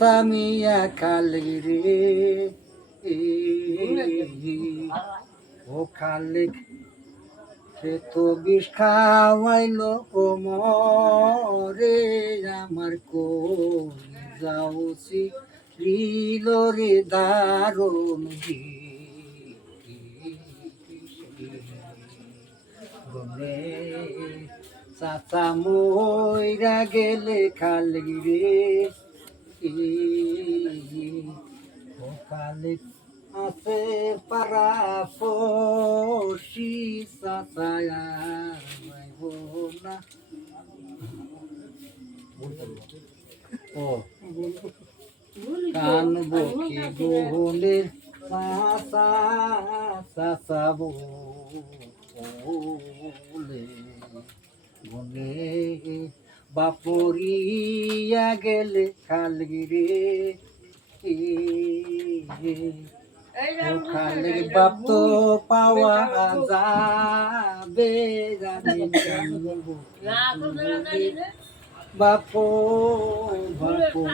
তামিয়া খালি রে। ও খালিক, সে তো বিষ খাওয়াইলো কোমরে আমার কোন যাওছি রিল রে দারুণ গনে চাচা মইরা গেলে খালি রে। খালি আছে পারা পশি চাচায়া না ও কান বকি চাচা চাচা বলে গনে বাপরিয়া গেলে খালগিরে। খালি বাপ তো পাওয়া যাবে বাপো বাপো